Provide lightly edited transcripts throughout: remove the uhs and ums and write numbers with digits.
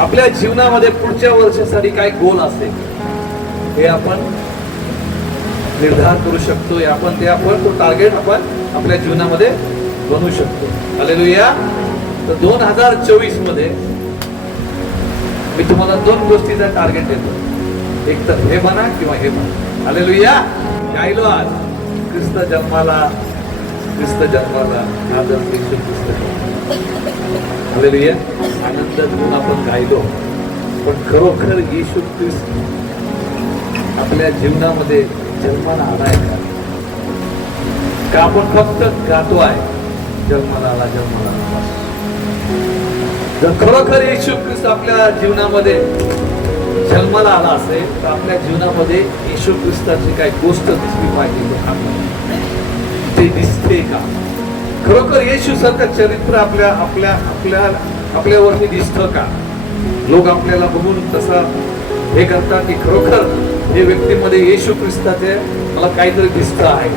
आपल्या जीवनामध्ये पुढच्या वर्षासाठी काय गोल असेल हे आपण निर्धार करू शकतो, आपण तो टार्गेट आपण आपल्या जीवनामध्ये बनवू शकतो. हालेलुया. तर 2024 मध्ये मी तुम्हाला 2 गोष्टीचा टार्गेट देतो, एक तर हे म्हणा किंवा हे म्हणा. हालेलुया. गायलो आज ख्रिस्त जन्माला आज येशू ख्रिस्त. हालेलुया. आनंद घेऊन आपण गायलो, पण खरोखर येशू ख्रिस्त आपल्या जीवनामध्ये जन्माला आलाय का आपण फक्त गातो आहे जन्माला आला. जर खरोखर येशू ख्रिस्त आपल्या जीवनामध्ये जन्माला आला असेल तर आपल्या जीवनामध्ये येशू ख्रिस्ताची काही गोष्ट दिसली पाहिजे. ते दिसते का? खरोखर येशू सारखं चरित्र आपल्यावरती दिसतं का? लोक आपल्याला बघून तसं हे करतात की खरोखर हे व्यक्तीमध्ये येशू ख्रिस्ताचे मला काहीतरी दिसतं आहे.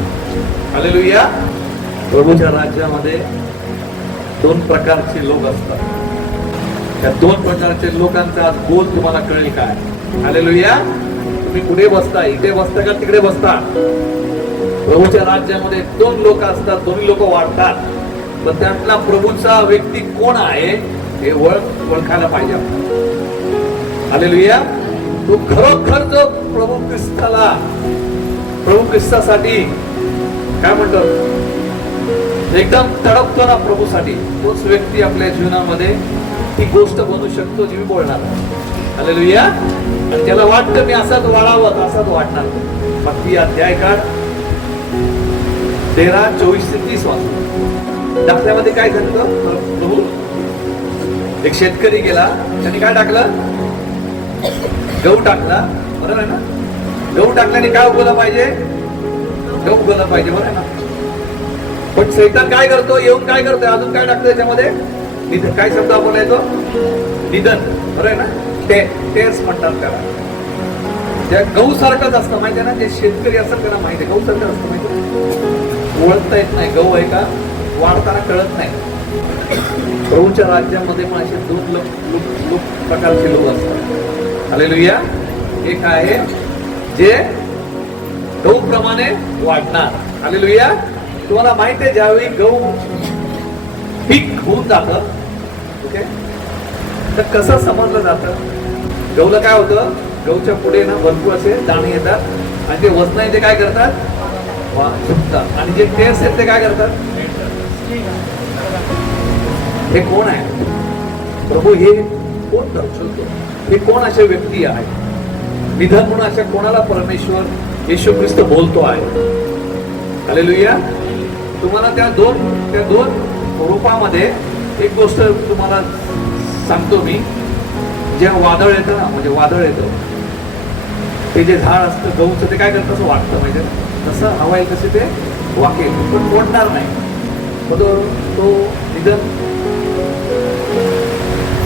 हालेलुया. प्रभूच्या राज्यामध्ये 2 प्रकारचे लोक असतात. त्या 2 प्रकारचे लोकांचा आज गोल तुम्हाला कळेल काय? हालेलुया. तुम्ही कुठे बसता? इथे बसता का तिकडे बसता? प्रभूच्या राज्यामध्ये 2 लोक असतात, दोन्ही लोक वाढतात. तर त्यातला प्रभूचा व्यक्ती कोण आहे हे ओळखायला पाहिजे. हालेलुया. तो खरोखर जो प्रभू ख्रिस्तासाठी काय म्हणतो एकदम तडपतो ना प्रभूसाठी, तोच व्यक्ती आपल्या जीवनामध्ये ती गोष्ट बनवू शकतो जी मी बोलणार. हालेलुया. आणि त्याला वाटतं मी असाच वाढावं, असाच वाढणार. मत्ती अध्याय काढ 13, 24 ते 30 वाजता. दाखल्यामध्ये काय झालं? प्रभू एक शेतकरी गेला, त्यांनी काय टाकलं? गहू टाकला. बरोबर आहे ना? गहू टाकल्याने काय उगवलं पाहिजे? गहू उगवलं पाहिजे. बरोबर आहे ना? पण सैतान काय करतो? येऊन काय करतोय? अजून काय टाकतो त्याच्यामध्ये? निधन. काय शब्द आपण येतो? निधन. बरोबर आहे ना? टेर्स म्हणतात त्याला. त्या गहू सारखंच असतं माहिती आहे ना? जे शेतकरी असेल त्यांना माहिती आहे गहू सारखं असतं. माहिती आहे? ओळखता येत नाही गहू आहे का, वाढताना कळत नाही. प्रभूच्या राज्यामध्ये पण असे 2 प्रकारचे लोक असतात. हालेलुया. एक आहे जे गहू प्रमाणे वाढणार. हालेलुया. तुम्हाला माहिती आहे ज्यावेळी गहू पीक होऊन जातं, ओके, तर कसं समजलं जातं? गहूला काय होतं? गहूच्या पुढे ना भरपूर असे दाणे येतात आणि ते वजन ते काय करतात? झुकतात. आणि जे टेर्स आहेत ते काय करतात? हे कोण आहे? प्रभू हे कोण दर्शवतो? हे कोण असे व्यक्ती आहे? निधन म्हणून अशा कोणाला परमेश्वर येशू ख्रिस्त बोलतो आहे? हालेलुया. तुम्हाला त्या दोन रूपामध्ये एक गोष्ट तुम्हाला सांगतो मी. जेव्हा वादळ येतं ना, म्हणजे वादळ येतं, ते जे झाड असतं गहूचं ते काय करतं? असं वाटतं माहिती आहे ना? तसं हवा आहे तसे ते वाकेल, पण मोडणार नाही. तो निधन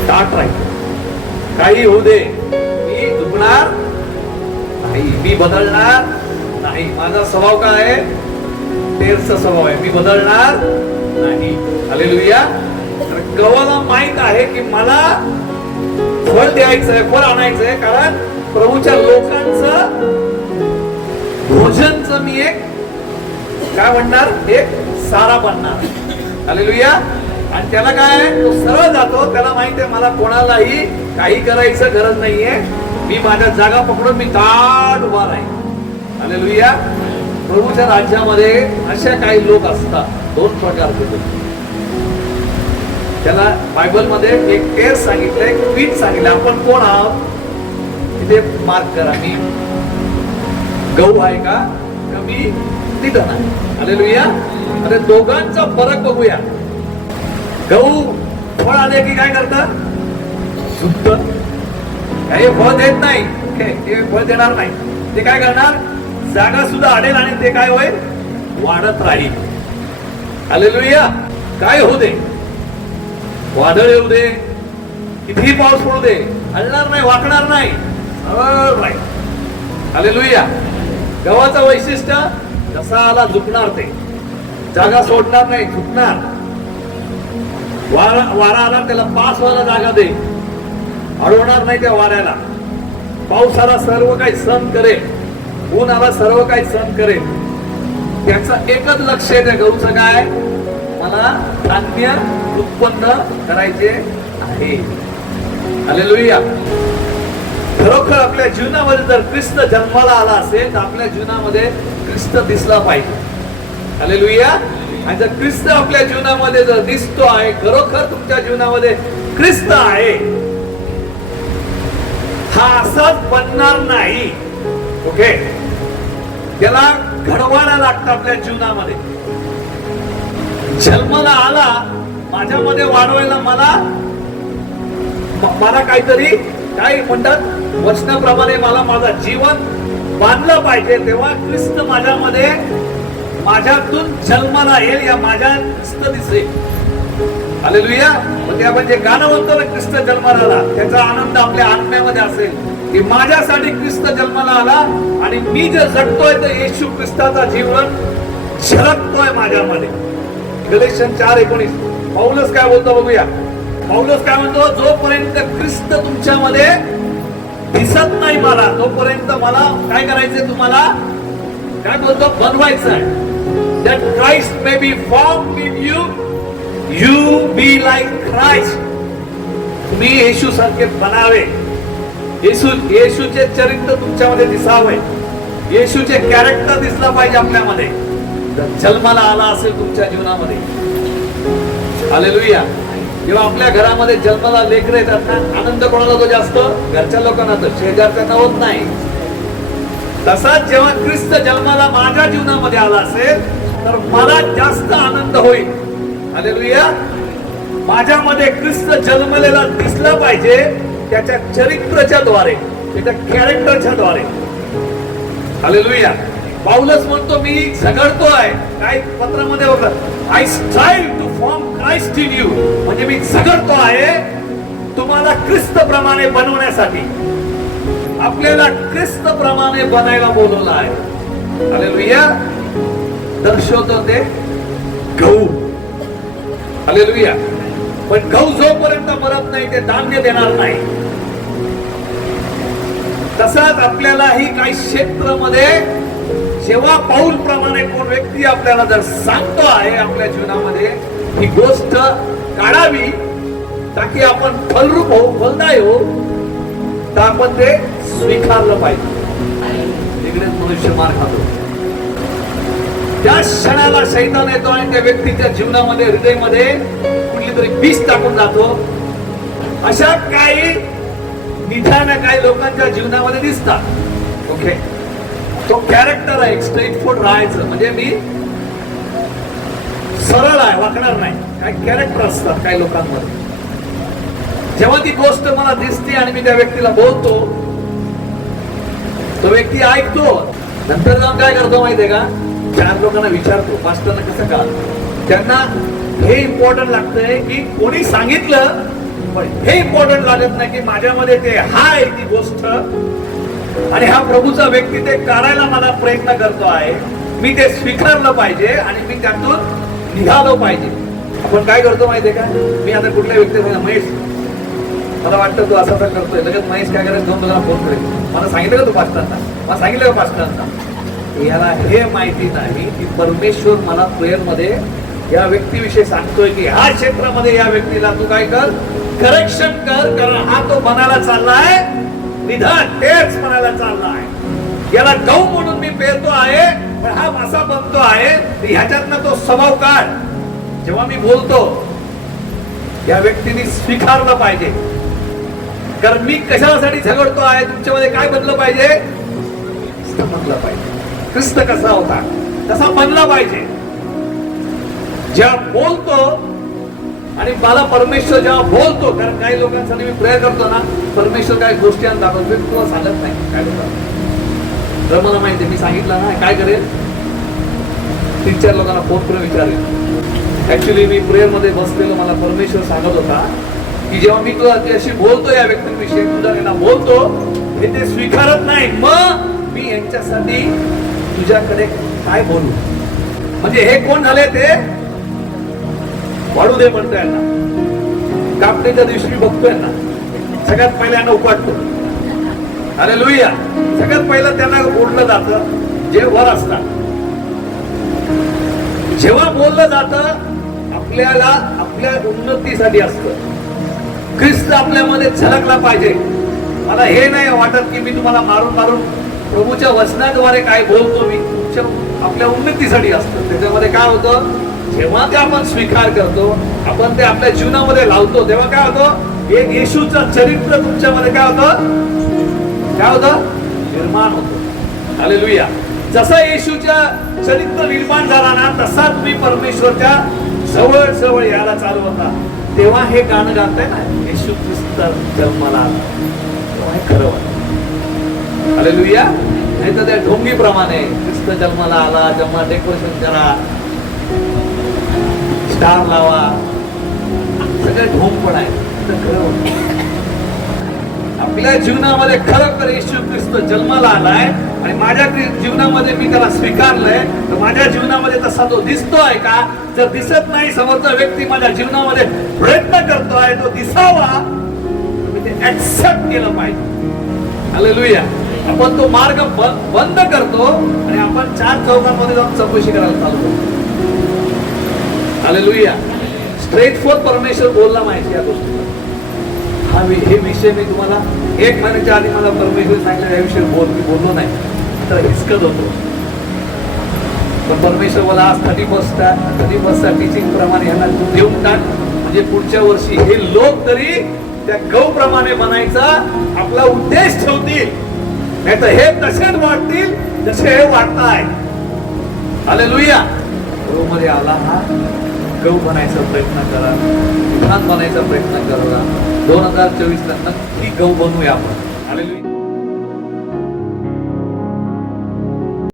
ताट राहील. काही होऊ दे, मी झुकणार नाही, मी बदलणार नाही. माझा स्वभाव काय आहे? टेर्सचा स्वभाव आहे. मी बदलणार नाही. हालेलुया. तर गव्हाला माहित आहे की मला फळ द्यायचं आहे, फळ आणायचं आहे, कारण प्रभूच्या लोकांचं भोजनचं मी एक काय म्हणणार? एक सारा बनणार. हालेलुया. आणि त्याला काय आहे? तो सरळ जातो. त्याला माहिती आहे मला कोणालाही काही करायचं गरज नाहीये. मी माझ्या जागा पकडून मी ताट उभा राहील. हालेलुया. प्रभूच्या राज्यामध्ये अशा काही लोक असतात, 2 प्रकारचे लोक. त्याला बायबलमध्ये एक टेर्स सांगितलंय, एक पीठ सांगितलं. आपण कोण आहोत? तिथे मार्क करा. मी गहू आहे का मी निधन आहे? हालेलुया. अरे दोघांचा फरक बघूया. गहू फळ आले की काय करतात? झुकतं. हे फळ देत नाही, ते फळ देणार नाही. ते काय करणार? जागा सुद्धा अडेल आणि ते काय होईल? वाढत राहील. हालेलुया. काय होऊ दे, वादळ येऊ दे, कितीही पाऊस पडू दे, हलणार नाही, वाकणार नाही. हालेलुया. गव्हाचं वैशिष्ट्य जसा आला झुकणार, ते जागा सोडणार नाही, झुकणार. वारा आला त्याला पास व्हायला जागा दे. अडवणार नाही त्या वाऱ्याला. पावसाला सर्व काही सहन करेल, ऊनाला सर्व काही सहन करेल. त्याचं एकच लक्ष आहे त्या गहूचं, काय? मला धान्य उत्पन्न करायचे आहे. हालेलुया. खरोखर आपल्या जीवनामध्ये जर ख्रिस्त जन्माला आला असेल तर आपल्या जीवनामध्ये ख्रिस्त दिसला पाहिजे. हालेलुया. आणि जर ख्रिस्त आपल्या जीवनामध्ये जर दिसतो आहे, खरोखर तुमच्या जीवनामध्ये ख्रिस्त आहे, हा असाच बनणार नाही. ओके, त्याला घडवायला लागतं आपल्या जीवनामध्ये. जन्माला आला माझ्यामध्ये वाढवायला मला काहीतरी काय म्हणतात वचनाप्रमाणे मला माझा जीवन बांधलं पाहिजे. तेव्हा ख्रिस्त माझ्यामध्ये माझ्यातून जन्माला येईल, या माझ्या ख्रिस्त दिसेल. हालेलुया. म्हणजे आपण जे गाणं म्हणतो ना, ख्रिस्त जन्माला आला, त्याचा आनंद आपल्या आत्म्यामध्ये असेल की माझ्यासाठी ख्रिस्त जन्माला आला आणि मी जे जगतोय तर येशू ख्रिस्ताचा जीवन झलकतोय माझ्यामध्ये. गलेशियन 4:19 पौलुस काय बोलतो बघूया. पौलुस काय म्हणतो? जोपर्यंत ख्रिस्त तुमच्यामध्ये दिसत नाही मला, तोपर्यंत मला काय करायचंय? तुम्हाला काय बोलतो? बनवायचं आहे. That Christ may be formed in you, you be like Christ. तुम्ही येशू सारखे बनावे. येशूचे चरित्र तुमच्यामध्ये दिसावे. येशूचे कॅरेक्टर दिसला पाहिजे आपल्यामध्ये. जन्माला आला असेल तुमच्या जीवनामध्ये. हालेलुया. जेव्हा आपल्या घरामध्ये जन्माला लेकरं येतात ना, आनंद कोणाला होतो जास्त? घरच्या लोकांना, तर शेजारच्यांना होत नाही. तसाच जेव्हा ख्रिस्त जन्माला माझ्या जीवनामध्ये आला असेल तर मला जास्त आनंद होईल. हालेलुया. माझ्यामध्ये ख्रिस्त जन्मलेला दिसला पाहिजे, त्याच्या चरित्राच्या द्वारे, त्याच्या कॅरेक्टरच्या द्वारे. हालेलुया. पौलुस म्हणतो मी झगडतोय. काय पत्रामध्ये होतं? I strive to form Christ in you. म्हणजे मी झगडतो आहे तुम्हाला ख्रिस्त प्रमाणे बनवण्यासाठी. आपल्याला ख्रिस्त प्रमाणे बनायला बोलवलं आहे. हालेलुया. दर्शवतो ते गहू. हालेलुया. पण गहू जोपर्यंत मरत नाही ते धान्य देणार नाही. तसाच आपल्यालाही काही क्षेत्रामध्ये जेव्हा पाऊल प्रमाणे कोण व्यक्ती आपल्याला जर सांगतो आहे आपल्या जीवनामध्ये ही गोष्ट काढावी ताकी आपण फलरूप होऊ, फलदायी होऊ, तर आपण ते स्वीकारलं पाहिजे. तिकडेच मनुष्य मार खातो. त्या क्षणाला शैतान येतो आणि त्या व्यक्तीच्या जीवनामध्ये, हृदयामध्ये कुठली तरी बीज टाकून जातो. अशा काही निधान काही लोकांच्या जीवनामध्ये दिसतात. ओके, तो कॅरेक्टर आहे स्ट्रेट फॉरवर्ड राहायचं. म्हणजे मी सरळ आहे, वाकणार नाही. काही कॅरेक्टर असतात काही लोकांमध्ये. जेव्हा ती गोष्ट मला दिसते आणि मी त्या व्यक्तीला बोलतो, तो व्यक्ती ऐकतो. नंतर जाऊन काय करतो माहितीये का? 4 लोकांना विचारतो, पास्टरना कसं का? त्यांना हे इम्पॉर्टंट लागतंय की कोणी सांगितलं, पण हे इम्पॉर्टंट लागत नाही की माझ्यामध्ये ते हाय ती गोष्ट आणि हा प्रभूचा व्यक्ती ते करायला मला प्रयत्न करतो आहे. मी ते स्वीकारलं पाहिजे आणि मी त्यातून निघालो पाहिजे. आपण काय करतो माहितीये का? मी आता कुठल्या व्यक्तीला, महेश मला वाटतं तू असं करतोय, लगेच महेश काय करायचं? 2 जणांना फोन करेल. मला सांगितलं का तू पास्टरना? मला सांगितलं का पास्टरना? याला हे माहिती नाही की परमेश्वर मला प्रेयर मध्ये या व्यक्तीविषयी सांगतोय की ह्या क्षेत्रामध्ये या व्यक्तीला तू काय कर, करेक्शन कर, कारण हा तो बनायला चाललाय, निधन तेच म्हणायला चाललाय. याला गहू म्हणून मी पेरतो आहे, पण हा मासा बनतो आहे. ह्याच्यातनं तो स्वभाव काढ. जेव्हा मी बोलतो या व्यक्तीने स्वीकारलं पाहिजे, कारण मी कशासाठी झगडतो आहे, तुमच्यामध्ये काय बनलं पाहिजे? बनलं पाहिजे. ख्रिस्त कसा होता तसा बनला पाहिजे. जेव्हा बोलतो आणि मला परमेश्वर जेव्हा बोलतो, कारण काही लोकांसाठी मी प्रेयर करतो ना, परमेश्वर काही गोष्टी दाखवतो, तुला सांगत नाही काय होतं. जर मला माहिती मी सांगितलं ना काय करेल, 3-4 लोकांना फोन करून विचारेल. ऍक्च्युली मी प्रेयर मध्ये बसलेलो, मला परमेश्वर सांगत होता की जेव्हा मी तुला अशी बोलतो या व्यक्तींविषयी, तुझ्या यांना बोलतो, हे ते स्वीकारत नाही, मग मी यांच्यासाठी तुझ्याकडे काय बोलू? म्हणजे हे कोण झाले? ते वाढू दे म्हणतो यांना. कापणीच्या दिवशी मी बघतोय ना, सगळ्यात पहिल्यांदा उकाटतो. हालेलुया. सगळ्यात पहिलं त्यांना ओढलं जातं जे वर असतात. जेव्हा बोललं जातं आपल्याला आपल्या उन्नतीसाठी असतं. ख्रिस्त आपल्यामध्ये झलकला पाहिजे. मला हे नाही वाटत की मी तुम्हाला मारून मारून प्रभूच्या वचनाद्वारे काय बोलतो मी, तुमच्या आपल्या उन्नतीसाठी असतं. त्याच्यामध्ये काय होतं, जेव्हा ते आपण स्वीकार करतो, आपण ते आपल्या जीवनामध्ये लावतो, तेव्हा काय होतं, एक येशूचं चरित्र तुमच्यामध्ये काय होतं निर्माण होतं. हालेलुया. जसं येशूच्या चरित्र निर्माण झाला ना, तसा तुम्ही परमेश्वरच्या जवळ जवळ यायला चालू होता. तेव्हा हे गाणं गाताय ना, येशू ख्रिस्त जन्माला आला, तेव्हा हे खरं वाटतं. हालेलुया. नाही तर त्या ढोंगीप्रमाणे ख्रिस्त जन्माला आला, जन्मा डेकोरेशन करा, स्टार लावा, सगळे ढोंग पण आहे. खरं वाटतं आपल्या जीवनामध्ये खरोखर येशू ख्रिस्त जन्माला आलाय आणि माझ्या जीवनामध्ये मी त्याला स्वीकारलंय, तर माझ्या जीवनामध्ये तसा तो दिसतोय का? जर दिसत नाही, समोरचा व्यक्ती माझ्या जीवनामध्ये प्रयत्न करतोय तो दिसावा, मी ते ऍक्सेप्ट केलं पाहिजे. हालेलुया. आपण तो मार्ग बंद करतो आणि आपण चार चौकांमध्ये जाऊन चौकशी करायला चालू करतो. हालेलुया. स्ट्रेट फॉर परमेश्वर बोलला माहिती या गोष्टीला. हे विषय मी तुम्हाला 1 महिन्याच्या आधी मला परमेश्वर सांगितलं, या विषयी बोललो नाही तर हिसकत होतो. पण परमेश्वर मला आज 30% टीचिंग प्रमाणे ह्यांना देऊन टाक, म्हणजे पुढच्या वर्षी हे लोक तरी त्या गौ प्रमाणे बनायचा आपला उद्देश ठेवतील, नाही तर हे तसेच वाढतील जसे हे वाढताय. हालेलुया. मध्ये आला हा गौ बनायचा प्रयत्न करा, विधान बनायचा प्रयत्न करा. 2024 ला नक्की गौ बनूया आपण. हालेलुया.